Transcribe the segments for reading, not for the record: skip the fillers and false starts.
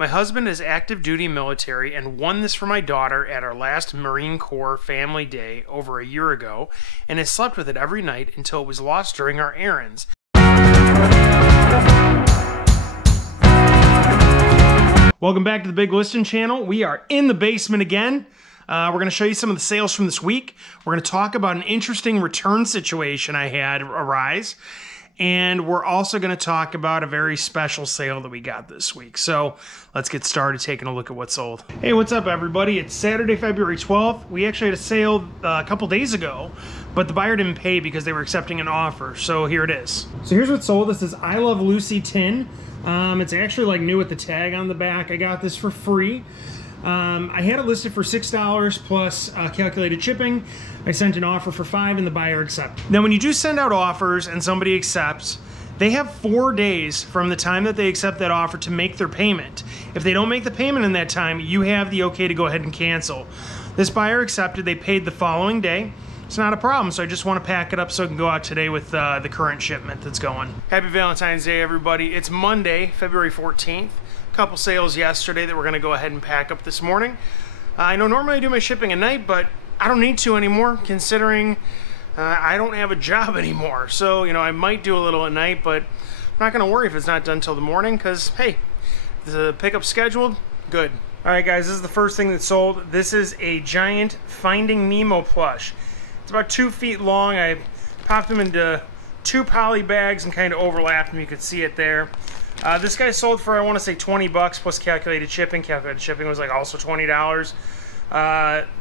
My husband is active duty military and won this for my daughter at our last Marine Corps family day over a year ago and has slept with it every night until it was lost during our errands. Welcome back to the Big Listing channel. We are in the basement again. We're going to show you some of the sales from this week. We're going to talk about an interesting return situation I had arise. And we're also going to talk about a very special sale that we got this week. So let's get started taking a look at what sold. Hey, what's up everybody? It's Saturday, February 12th. We actually had a sale a couple days ago, but the buyer didn't pay because they were accepting an offer. So here it is. So here's what sold. This is I Love Lucy tin. It's actually like new with the tag on the back. I got this for free. I had it listed for $6 plus calculated shipping. I sent an offer for $5 and the buyer accepted. Now when you do send out offers and somebody accepts, they have 4 days from the time that they accept that offer to make their payment. If they don't make the payment in that time, you have the okay to go ahead and cancel. This buyer accepted, they paid the following day. It's not a problem, so I just want to pack it up so it can go out today with the current shipment that's going. Happy Valentine's Day, everybody. It's Monday, February 14th. A couple sales yesterday that we're going to go ahead and pack up this morning. I know normally I do my shipping at night, but I don't need to anymore considering I don't have a job anymore. So, you know, I might do a little at night, but I'm not going to worry if it's not done till the morning because, hey, the pickup's scheduled, good. All right, guys, this is the first thing that sold. This is a giant Finding Nemo plush. It's about 2 feet long. I popped them into 2 poly bags and kind of overlapped them. You could see it there. This guy sold for, I want to say, 20 bucks plus calculated shipping. Calculated shipping was like also $20.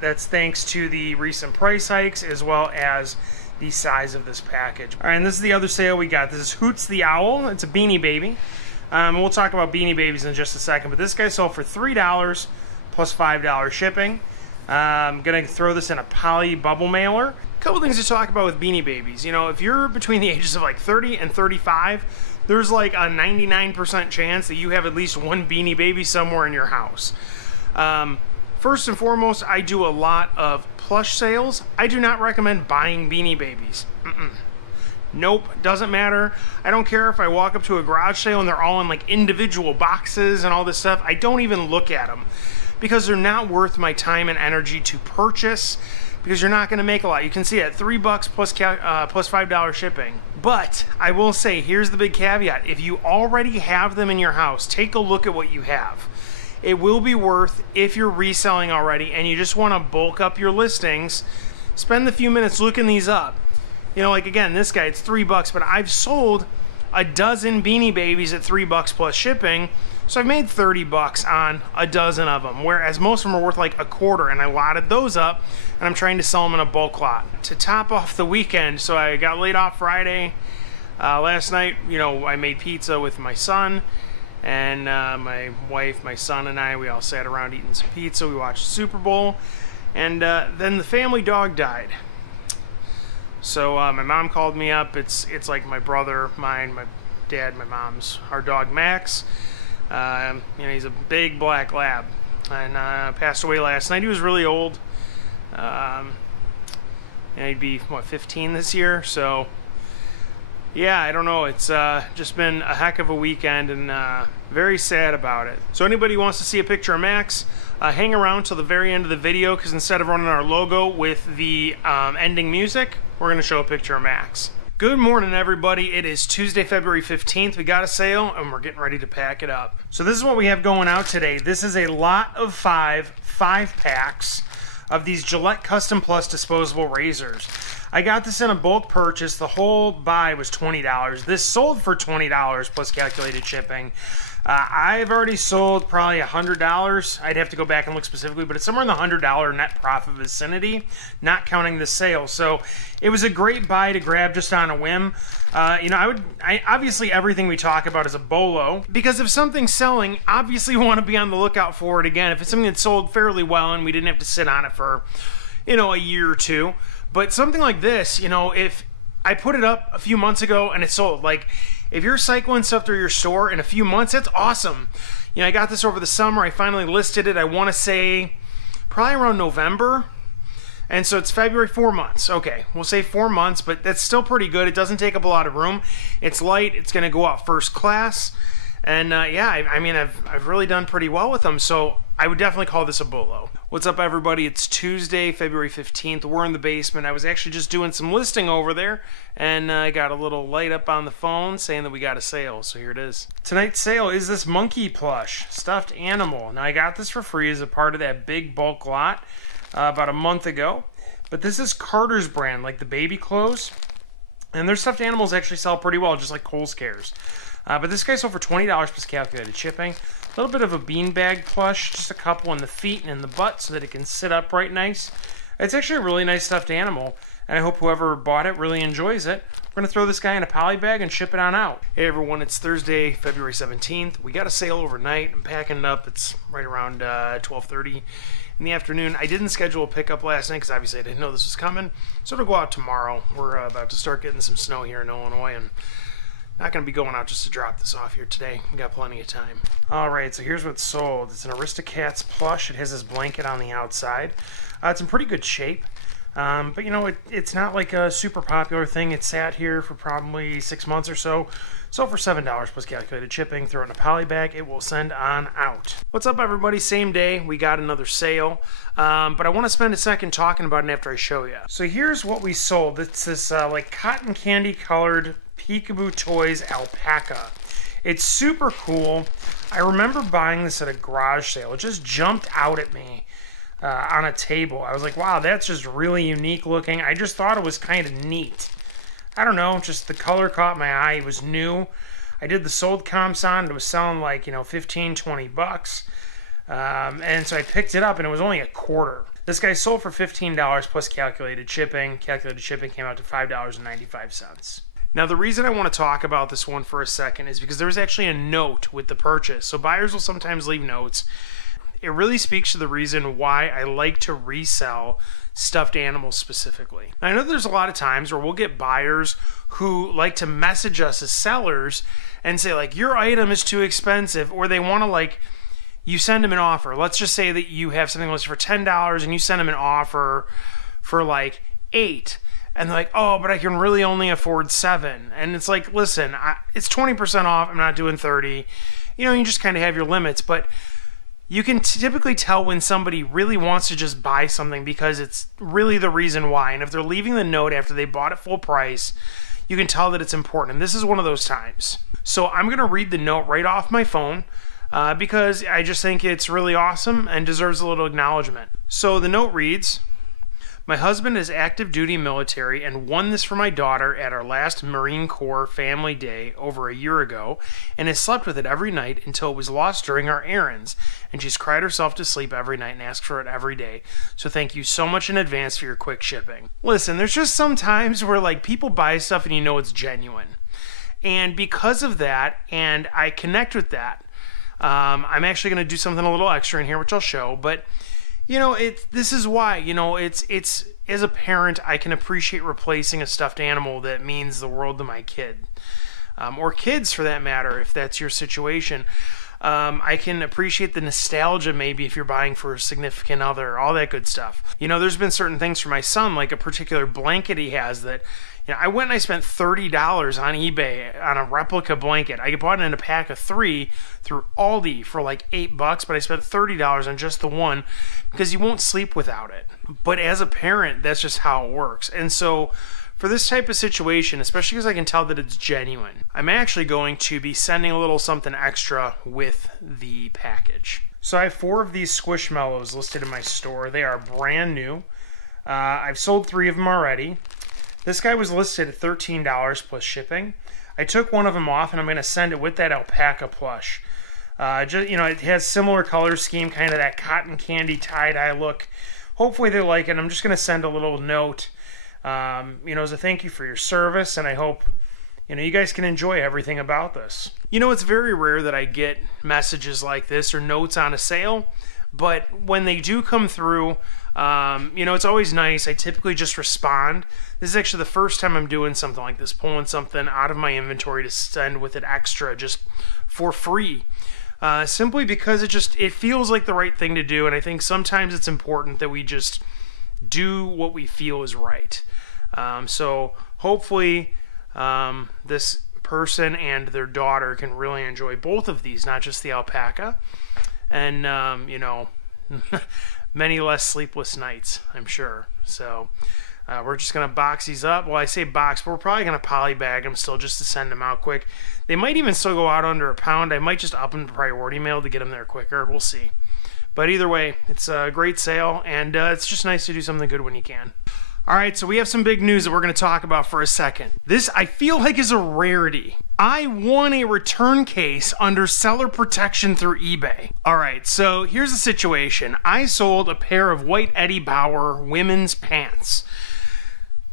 That's thanks to the recent price hikes as well as the size of this package. All right, and this is the other sale we got. This is Hoots the Owl. It's a Beanie Baby. We'll talk about Beanie Babies in just a second, but this guy sold for $3 plus $5 shipping. I'm gonna throw this in a poly bubble mailer. A couple things to talk about with Beanie Babies. You know, if you're between the ages of like 30 and 35, there's like a 99% chance that you have at least one Beanie Baby somewhere in your house. First and foremost, I do a lot of plush sales. I do not recommend buying Beanie Babies. Nope, doesn't matter. I don't care if I walk up to a garage sale and they're all in like individual boxes and all this stuff. I don't even look at them because they're not worth my time and energy to purchase because you're not going to make a lot. You can see at $3 plus $5 shipping. But I will say, here's the big caveat. If you already have them in your house, take a look at what you have. It will be worth, if you're reselling already and you just want to bulk up your listings, spend the few minutes looking these up. You know, like again, this guy, it's $3, but I've sold a dozen Beanie Babies at $3 plus shipping. So I've made 30 bucks on a dozen of them, whereas most of them are worth like a quarter, and I lotted those up, and I'm trying to sell them in a bulk lot. To top off the weekend, so I got laid off Friday. Last night, you know, I made pizza with my son, and my wife, my son, and I, we all sat around eating some pizza. We watched the Super Bowl, and then the family dog died. So my mom called me up. It's like my brother, mine, my dad, my mom's, our dog Max. You know, he's a big black lab, and passed away last night. He was really old. And he'd be what, 15 this year. So yeah, I don't know. It's just been a heck of a weekend, and very sad about it. So anybody who wants to see a picture of Max, hang around till the very end of the video, because instead of running our logo with the ending music, we're going to show a picture of Max. Good morning, everybody. It is Tuesday, February 15th. We got a sale, and we're getting ready to pack it up. So this is what we have going out today. This is a lot of five packs of these Gillette Custom Plus disposable razors. I got this in a bulk purchase. The whole buy was $20. This sold for $20 plus calculated shipping. I've already sold probably $100. I'd have to go back and look specifically, but it's somewhere in the $100 net profit vicinity, not counting the sale. So it was a great buy to grab just on a whim. You know, obviously everything we talk about is a bolo, because if something's selling, obviously we want to be on the lookout for it again. If it's something that sold fairly well and we didn't have to sit on it for, you know, a year or two. But something like this, you know, if I put it up a few months ago and it sold, like, if you're cycling stuff through your store in a few months, that's awesome. You know, I got this over the summer. I finally listed it, I want to say, probably around November. And so it's February, 4 months. Okay, we'll say 4 months, but that's still pretty good. It doesn't take up a lot of room. It's light. It's going to go out first class. And yeah, I mean, I've really done pretty well with them, so I would definitely call this a bolo. What's up, everybody? It's Tuesday, February 15th. We're in the basement. I was actually just doing some listing over there, and I got a little light up on the phone saying that we got a sale, so here it is. Tonight's sale is this monkey plush stuffed animal. Now, I got this for free as a part of that big bulk lot about a month ago, but this is Carter's brand, like the baby clothes, and their stuffed animals actually sell pretty well, just like Kohl's Cares. But this guy sold for $20 plus calculated shipping. A little bit of a beanbag plush, just a couple in the feet and in the butt so that it can sit upright nice. It's actually a really nice stuffed animal, and I hope whoever bought it really enjoys it. We're going to throw this guy in a poly bag and ship it on out. Hey everyone, it's Thursday, February 17th. We got a sale overnight. I'm packing it up. It's right around 12:30 in the afternoon. I didn't schedule a pickup last night because obviously I didn't know this was coming. So it'll go out tomorrow. We're about to start getting some snow here in Illinois, and not going to be going out just to drop this off here today. We got plenty of time. Alright, so here's what's sold. It's an Aristocats plush. It has this blanket on the outside. It's in pretty good shape. But you know, it's not like a super popular thing. It sat here for probably 6 months or so. Sold for $7 plus calculated shipping. Throw it in a poly bag. It will send on out. What's up, everybody? Same day, we got another sale. But I want to spend a second talking about it after I show you. So here's what we sold. It's this like cotton candy colored Peekaboo Toys alpaca. It's super cool. I remember buying this at a garage sale. It just jumped out at me on a table. I was like, wow, that's just really unique looking. I just thought it was kind of neat. I don't know, just the color caught my eye. It was new. I did the sold comps on it. It was selling like, you know, 15, 20 bucks. And so I picked it up and it was only a quarter. This guy sold for $15 plus calculated shipping. Calculated shipping came out to $5.95. Now, the reason I want to talk about this one for a second is because there's actually a note with the purchase. So buyers will sometimes leave notes. It really speaks to the reason why I like to resell stuffed animals specifically. Now, I know there's a lot of times where we'll get buyers who like to message us as sellers and say, like, your item is too expensive, or they want to, like, you send them an offer. Let's just say that you have something listed for $10 and you send them an offer for like $8. And they're like, oh, but I can really only afford $7. And it's like, listen, it's 20% off. I'm not doing 30. You know, you just kind of have your limits. But you can typically tell when somebody really wants to just buy something because it's really the reason why. And if they're leaving the note after they bought it full price, you can tell that it's important. And this is one of those times. So I'm going to read the note right off my phone because I just think it's really awesome and deserves a little acknowledgement. So the note reads, my husband is active duty military and won this for my daughter at our last Marine Corps family day over a year ago and has slept with it every night until it was lost during our errands, and she's cried herself to sleep every night and asks for it every day. So thank you so much in advance for your quick shipping. Listen, there's just some times where like people buy stuff and you know it's genuine. And because of that, and I connect with that, I'm actually going to do something a little extra in here, which I'll show, but you know, this is why, you know, it's as a parent, I can appreciate replacing a stuffed animal that means the world to my kid, or kids for that matter, if that's your situation. I can appreciate the nostalgia maybe if you're buying for a significant other, all that good stuff. You know, there's been certain things for my son, like a particular blanket he has that, you know, I went and I spent $30 on eBay on a replica blanket. I bought it in a pack of 3 through Aldi for like $8, but I spent $30 on just the one because you won't sleep without it. But as a parent, that's just how it works. And so for this type of situation, especially because I can tell that it's genuine, I'm actually going to be sending a little something extra with the package. So I have 4 of these Squishmallows listed in my store. They are brand new. I've sold 3 of them already. This guy was listed at $13 plus shipping. I took one of them off and I'm going to send it with that alpaca plush. Just, you know, it has similar color scheme, kind of that cotton candy tie-dye look. Hopefully they like it. I'm just going to send a little note, you know, as a thank you for your service, and I hope, you know, you guys can enjoy everything about this. You know, it's very rare that I get messages like this or notes on a sale, but when they do come through, you know, it's always nice. I typically just respond. This is actually the first time I'm doing something like this, pulling something out of my inventory to send with it extra just for free. Simply because it feels like the right thing to do, and I think sometimes it's important that we just do what we feel is right. So hopefully this person and their daughter can really enjoy both of these, not just the alpaca. And, you know, many less sleepless nights, I'm sure. So we're just going to box these up. Well, I say box, but we're probably going to poly bag them still just to send them out quick. They might even still go out under a pound. I might just up them to priority mail to get them there quicker. We'll see. But either way, it's a great sale, and it's just nice to do something good when you can. All right, so we have some big news that we're going to talk about for a second. This, I feel like, is a rarity. I won a return case under seller protection through eBay. All right, so here's the situation. I sold a pair of white Eddie Bauer women's pants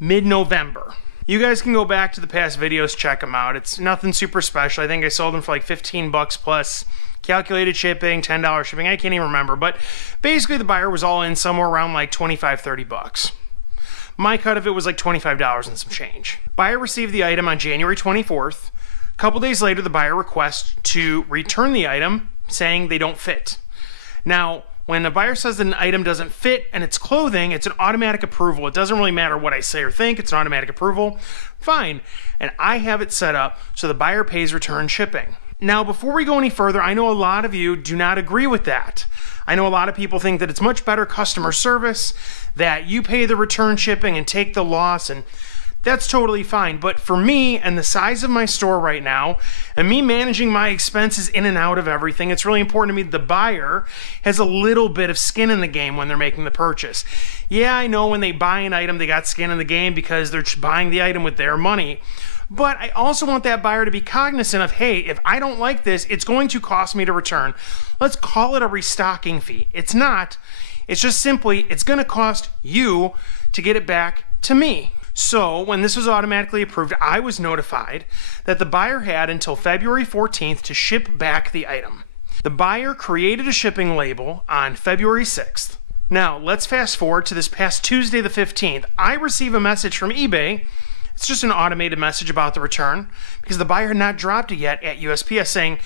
mid-November. You guys can go back to the past videos, check them out. It's nothing super special. I think I sold them for like 15 bucks plus calculated shipping, $10 shipping. I can't even remember, but basically the buyer was all in somewhere around like 25, 30 bucks. My cut of it was like $25 and some change. Buyer received the item on January 24th. A couple days later, the buyer requests to return the item, saying they don't fit. Now, when a buyer says that an item doesn't fit and it's clothing, it's an automatic approval. It doesn't really matter what I say or think. It's an automatic approval. Fine. And I have it set up so the buyer pays return shipping. Now, before we go any further, I know a lot of you do not agree with that. I know a lot of people think that it's much better customer service, that you pay the return shipping and take the loss, and that's totally fine. But for me and the size of my store right now, and me managing my expenses in and out of everything, it's really important to me that the buyer has a little bit of skin in the game when they're making the purchase. Yeah, I know when they buy an item, they got skin in the game because they're buying the item with their money. But I also want that buyer to be cognizant of, hey, if I don't like this, it's going to cost me to return. Let's call it a restocking fee. It's not. It's just simply, it's going to cost you to get it back to me. So when this was automatically approved, I was notified that the buyer had until February 14th to ship back the item. The buyer created a shipping label on February 6th. Now, let's fast forward to this past Tuesday the 15th. I receive a message from eBay. It's just an automated message about the return because the buyer had not dropped it yet at USPS saying,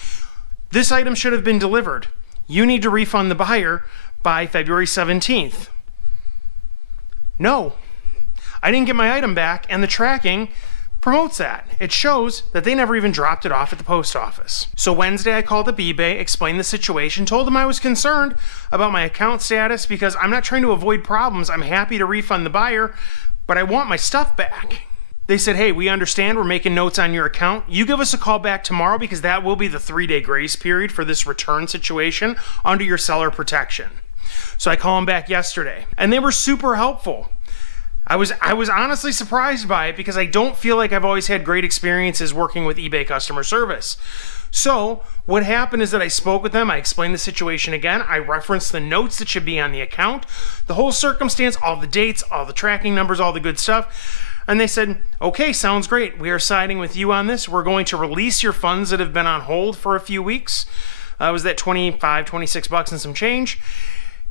this item should have been delivered. You need to refund the buyer by February 17th. No, I didn't get my item back, and the tracking promotes that. It shows that they never even dropped it off at the post office. So Wednesday I called up eBay, explained the situation, told them I was concerned about my account status because I'm not trying to avoid problems. I'm happy to refund the buyer, but I want my stuff back. They said, hey, we understand, we're making notes on your account. You give us a call back tomorrow because that will be the 3-day grace period for this return situation under your seller protection. So I called them back yesterday, and they were super helpful. I was honestly surprised by it because I don't feel like I've always had great experiences working with eBay customer service. So what happened is that I spoke with them, I explained the situation again, I referenced the notes that should be on the account, the whole circumstance, all the dates, all the tracking numbers, all the good stuff. And they said, okay, sounds great. We are siding with you on this. We're going to release your funds that have been on hold for a few weeks. It was that 25, 26 bucks and some change.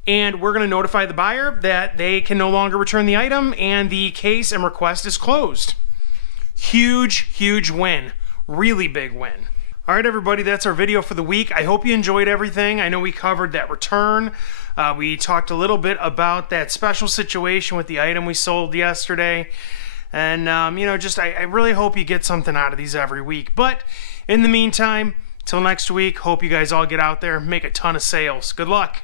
And we're going to notify the buyer that they can no longer return the item and the case and request is closed. Huge, huge win. Really big win. All right, everybody, that's our video for the week. I hope you enjoyed everything. I know we covered that return. We talked a little bit about that special situation with the item we sold yesterday. And, you know, just I really hope you get something out of these every week. But in the meantime, till next week, hope you guys all get out there, make a ton of sales. Good luck.